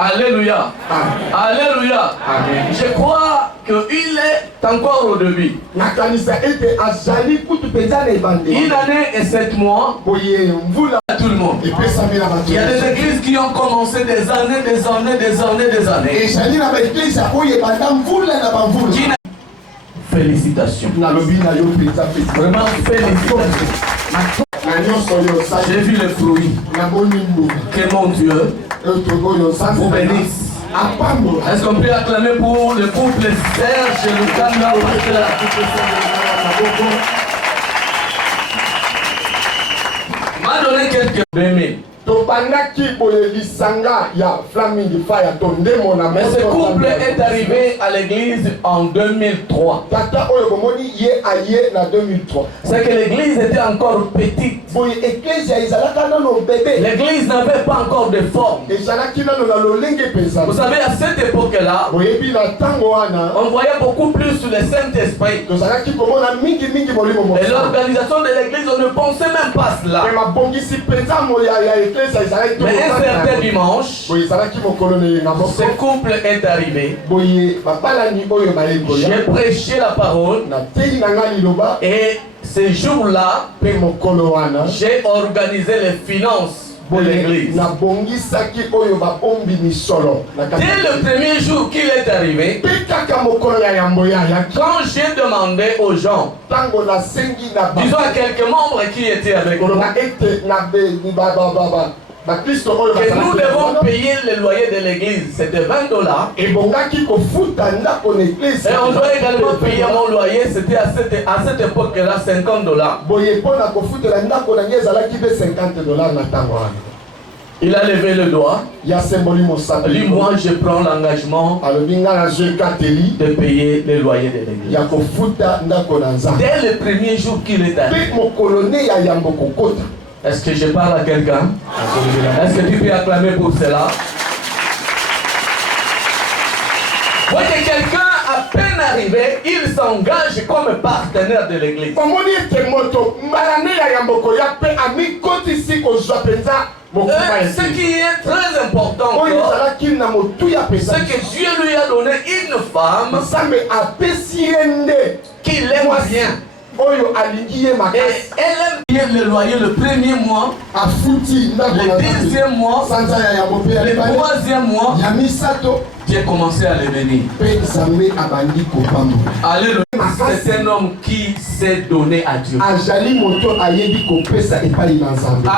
Alléluia. Alléluia. Je crois qu'il est encore au début. Une année et 7 mois. À tout le monde. Il y a des églises qui ont commencé des années. Félicitations. Vraiment félicitations. J'ai vu les fruits. Que mon Dieu vous bénisse. Est-ce qu'on peut acclamer pour le couple Serge et Lucas? M'a donné quelques 2000. Mais ce couple est arrivé à l'église en 2003. C'est que l'église était encore petite. L'église n'avait pas encore de forme. Vous savez, à cette époque-là, on voyait beaucoup plus sur le Saint-Esprit. Et l'organisation de l'église, on ne pensait même pas à cela. Mais un certain dimanche, ce couple est arrivé. J'ai prêché la parole. Et ce jour-là, j'ai organisé les finances de l'église. Dès le premier jour qu'il est arrivé, quand j'ai demandé aux gens, disons à quelques membres qui étaient avec nous, que nous devons payer le loyer de l'église, c'était $20. Et on doit également payer mon loyer, c'était à cette époque-là $50. Il a levé le doigt. Lui, moi, je prends l'engagement de payer le loyer de l'église. Dès le premier jour qu'il est arrivé. Est-ce que je parle à quelqu'un? Est-ce que tu peux acclamer pour cela? Voyez, quelqu'un à peine arrivé, il s'engage comme partenaire de l'église. Ce qui est très important, c'est que Dieu lui a donné une femme qu'il aime bien. Et elle aime bien le loyer le premier mois, le deuxième mois, le troisième mois. J'ai commencé à le bénir. Alléluia. C'est un homme qui s'est donné à Dieu.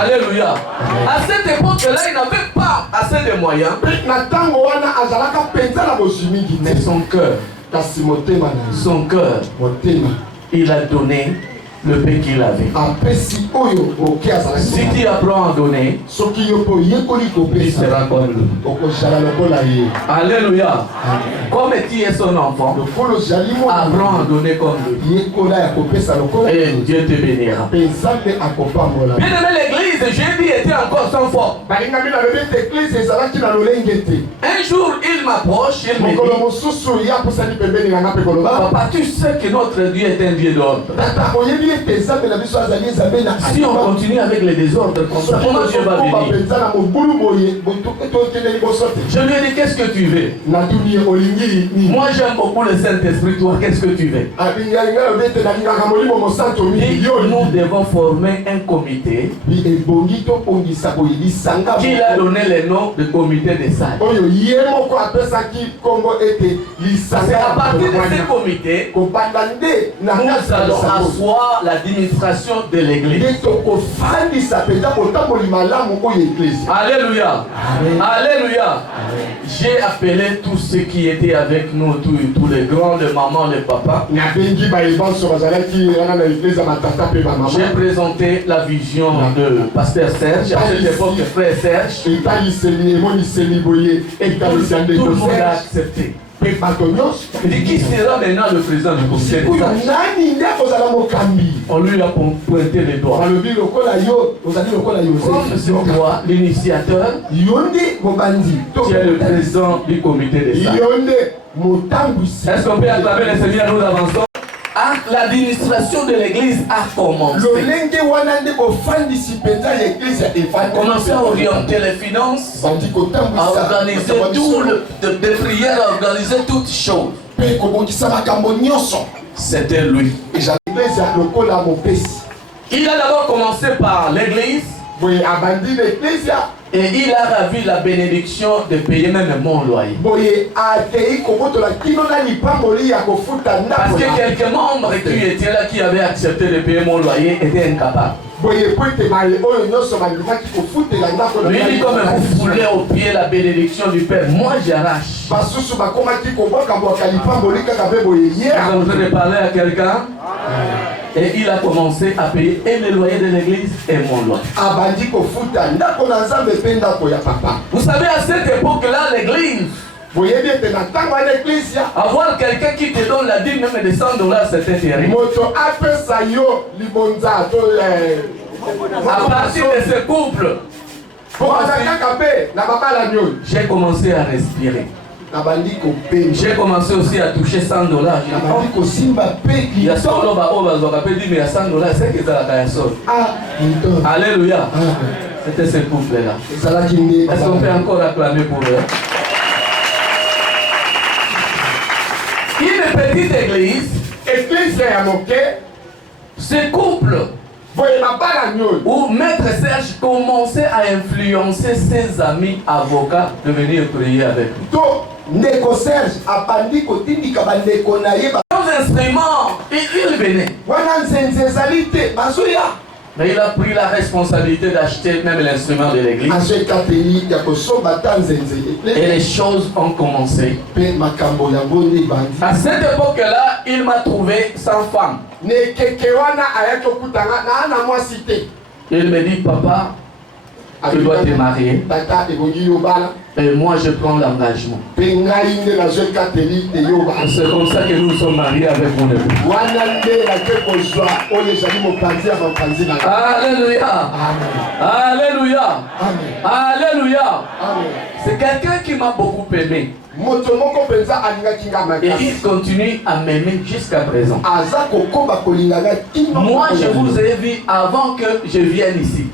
Alléluia. À cette époque-là, il n'avait pas assez de moyens. Mais son cœur, il a donné le peu qu'il avait. Si tu apprends à donner, il sera comme lui. Alléluia. Comme tu es son enfant, apprends à donner comme lui. Et Dieu te bénira. Bien aimé, l'église, j'ai dit, était encore sans forme. Un jour, il m'approche, il me dit, papa, tu sais que notre Dieu est un Dieu d'ordre. Si on continue avec les désordres comme ça, comment Dieu va venir? Je lui ai dit, qu'est-ce que tu veux? Moi j'aime beaucoup le Saint-Esprit, toi qu'est-ce que tu veux? Et nous devons former un comité qui a donné le nom de comité des sages. C'est à partir de ce comité, nous allons asseoir l'administration de l'église. Alléluia. Alléluia. J'ai appelé tous ceux qui étaient avec nous, tous les grands, les mamans, les papas. J'ai présenté la vision de Pasteur Serge, à cette époque frère Serge. Et tout le monde a accepté. Il dit, qui sera maintenant le président du conseil? On lui a pointé les doigts. Comme c'est toi, l'initiateur, tu es le président du comité des sages. Est-ce qu'on peut acclamer le Seigneur? Nous avançons. l'administration de l'église a commencé. Commencé à orienter les finances, à organiser tout des prières, à organiser toutes choses. C'était lui. Il a d'abord commencé par l'église. Et il a ravi la bénédiction de payer même mon loyer. Parce que quelques membres qui étaient là, qui avaient accepté de payer mon loyer, étaient incapables. Lui dit comme vous foulez au pied la bénédiction du Père. Moi j'arrache. Vous êtes en train de parler à quelqu'un? Et il a commencé à payer et le loyer de l'église et mon loyer. Vous savez, à cette époque-là, l'église, avoir quelqu'un qui te donne la dîme même de $100, c'était terrible. À partir de ce couple, j'ai commencé à respirer. J'ai commencé aussi à toucher $100. Alléluia. C'était ce couple-là. Est-ce qu'on peut encore acclamer pour eux? Une petite église, ce couple, où Maître Serge commençait à influencer ses amis avocats de venir prier avec lui. Nos instruments, il venait. Mais il a pris la responsabilité d'acheter même l'instrument de l'église. Et les choses ont commencé. À cette époque-là, il m'a trouvé sans femme. Il me dit, papa, tu dois te marier. Et moi, je prends l'engagement. C'est comme ça que nous sommes mariés avec mon époux. Alléluia. Alléluia. Alléluia. C'est quelqu'un qui m'a beaucoup aimé. Et il continue à m'aimer jusqu'à présent. Moi, je vous ai vu avant que je vienne ici.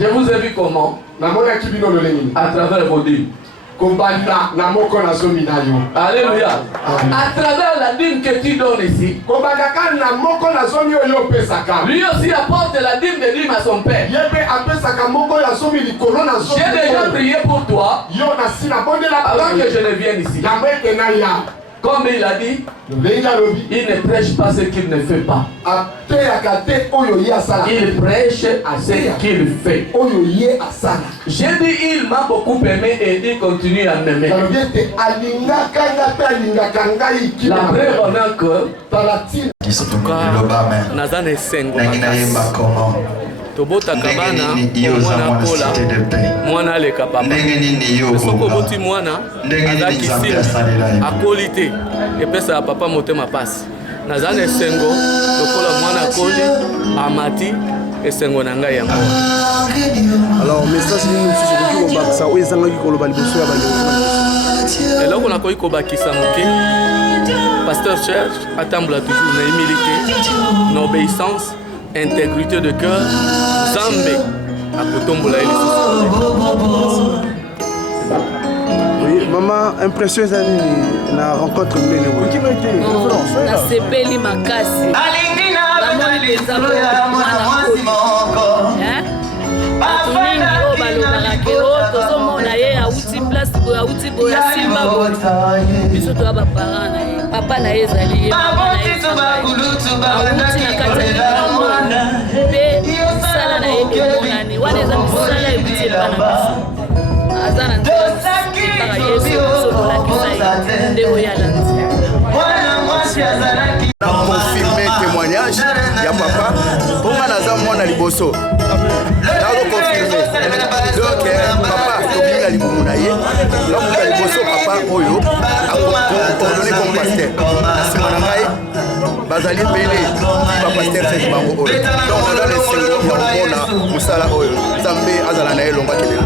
Je vous ai vu comment? À travers vos dîmes. Alléluia. À travers la dîme que tu donnes ici, lui aussi apporte la dîme de dîme à son père. J'ai déjà prié pour toi avant que je ne vienne ici. Comme il a dit, il ne prêche pas ce qu'il ne fait pas. Il prêche à ce qu'il fait. J'ai dit, il m'a beaucoup aimé et il continue à m'aimer. La preuve en est que Nazan est Tobota kabana mwana kola mwana leka papa soko boti mwana azaki simbi akolite epesa papa motema pasi nazana esengo lokola mwana koli amati esengo na ngai yango. Alors message ni mususu ko bakisa o ezanga ki koloba liboso ya bande eloko na koyi ko bakisa moke pasteur Serge atambla toujours na humilité na obéissance, intégrité de cœur, Zambé à Kotombola et oui, maman, impression na rencontre mene wo. Na sepeli makasi. Maman penza ko Atunini o balobaka ke o tozomona ye auti place ko auti boya simba bo. Biso to ba parana ye. Papa na ye ezali ye. Mama na ye ezali ye. Be sala na ye kemonani. Wana eza misala ebuti bana biso. Azana nzaka Yesu sokolakisa ye. Ndeko ya lanti. Confirmer témoignage ya papa ponga naza mwana liboso nako confirmer donc papa tobinga libumu na ye lomuka liboso papa oyo akodonne comme pasteur nsima na ngai bazali ebele bapasteur seki bango oyo donc naza lesengo ya komona mosala oyo nzambe azala na ye elongo akende